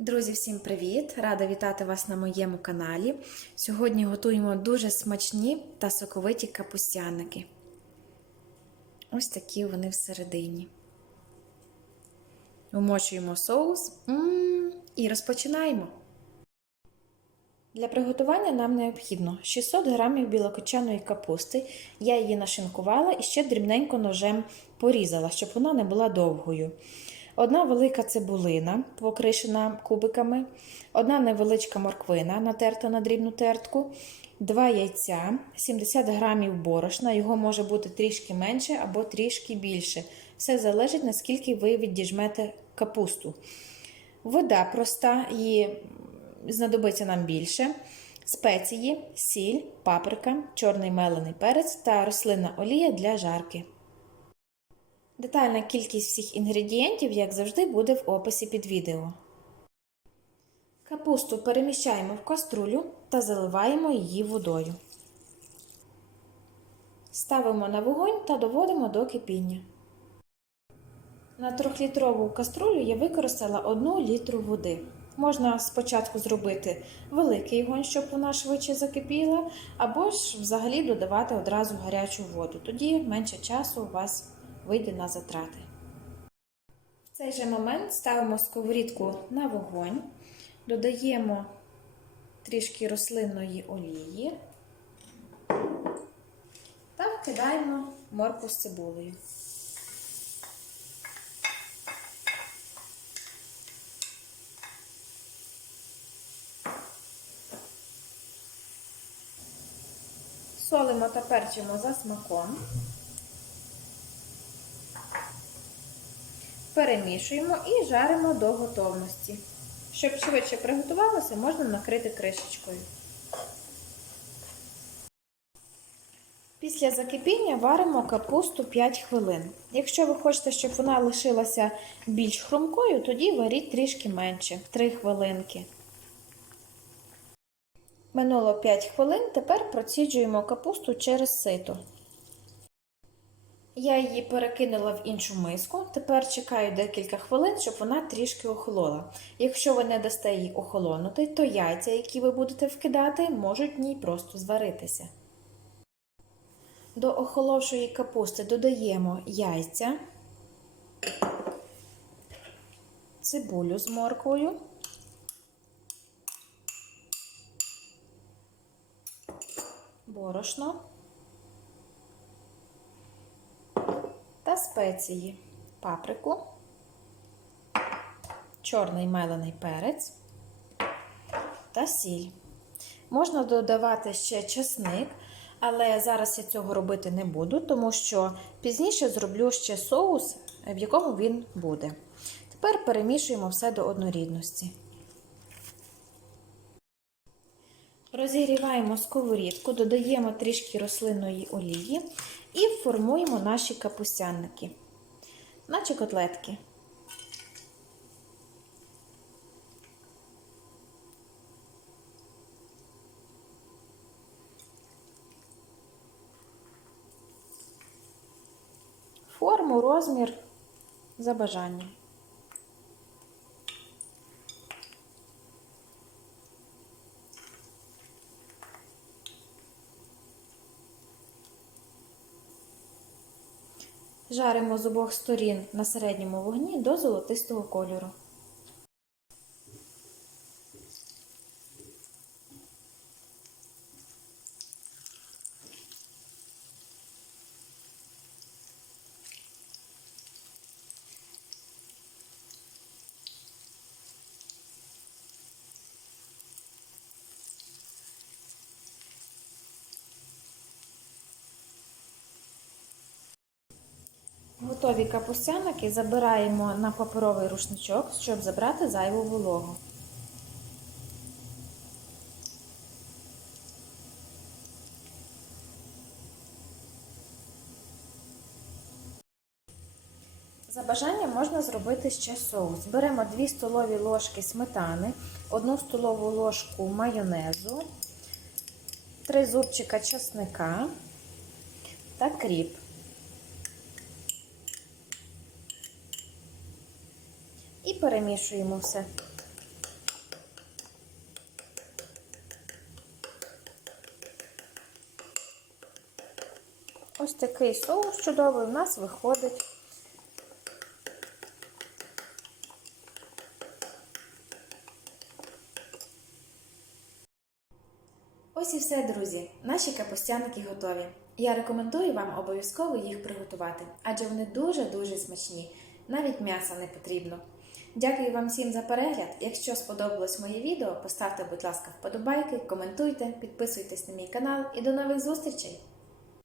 Друзі, всім привіт! Рада вітати вас на моєму каналі. Сьогодні готуємо дуже смачні та соковиті капустяники. Ось такі вони всередині. Вмочуємо соус М-м, і розпочинаємо. Для приготування нам необхідно 600 г білокочаної капусти. Я її нашинкувала і ще дрібненько ножем порізала, щоб вона не була довгою. Одна велика цибулина, покришена кубиками, одна невеличка морквина, натерта на дрібну тертку, два яйця, 70 грамів борошна, його може бути трішки менше або трішки більше. Все залежить, наскільки ви відіжмете капусту. Вода проста, її знадобиться нам більше. Спеції, сіль, паприка, чорний мелений перець та рослинна олія для жарки. Детальна кількість всіх інгредієнтів, як завжди, буде в описі під відео. Капусту переміщаємо в каструлю та заливаємо її водою. Ставимо на вогонь та доводимо до кипіння. На 3-літрову каструлю я використала 1 літру води. Можна спочатку зробити великий вогонь, щоб вона швидше закипіла, або ж взагалі додавати одразу гарячу воду. Тоді менше часу у вас вийде на затрати. В цей же момент ставимо сковорідку на вогонь, додаємо трішки рослинної олії та вкидаємо морку з цибулею. Солимо та перчимо за смаком. Перемішуємо і жаримо до готовності. Щоб швидше приготувалося, можна накрити кришечкою. Після закипіння варимо капусту 5 хвилин. Якщо ви хочете, щоб вона лишилася більш хрумкою, тоді варіть трішки менше 3 хвилинки. Минуло 5 хвилин, тепер проціджуємо капусту через сито. Я її перекинула в іншу миску. Тепер чекаю декілька хвилин, щоб вона трішки охолола. Якщо ви не дасте їй охолонути, то яйця, які ви будете вкидати, можуть в ній просто зваритися. До охоловшої капусти додаємо яйця, цибулю з морквою, борошно. Та спеції, паприку, чорний мелений перець та сіль. Можна додавати ще чесник, але зараз я цього робити не буду, тому що пізніше зроблю ще соус, в якому він буде. Тепер перемішуємо все до однорідності. Розігріваємо сковорідку, додаємо трішки рослинної олії і формуємо наші капустянники, наче котлетки. Форму, розмір за бажанням. Жаримо з обох сторін на середньому вогні до золотистого кольору. Готові капустяники забираємо на паперовий рушничок, щоб забрати зайву вологу. За бажанням можна зробити ще соус. Беремо 2 столові ложки сметани, 1 столову ложку майонезу, 3 зубчика чесника та кріп. і перемішуємо все. Ось такий соус чудовий у нас виходить. Ось і все, друзі. Наші капустяники готові. Я рекомендую вам обов'язково їх приготувати, адже вони дуже-дуже смачні. Навіть м'яса не потрібно. Дякую вам всім за перегляд. Якщо сподобалось моє відео, поставте, будь ласка, вподобайки, коментуйте, підписуйтесь на мій канал і до нових зустрічей!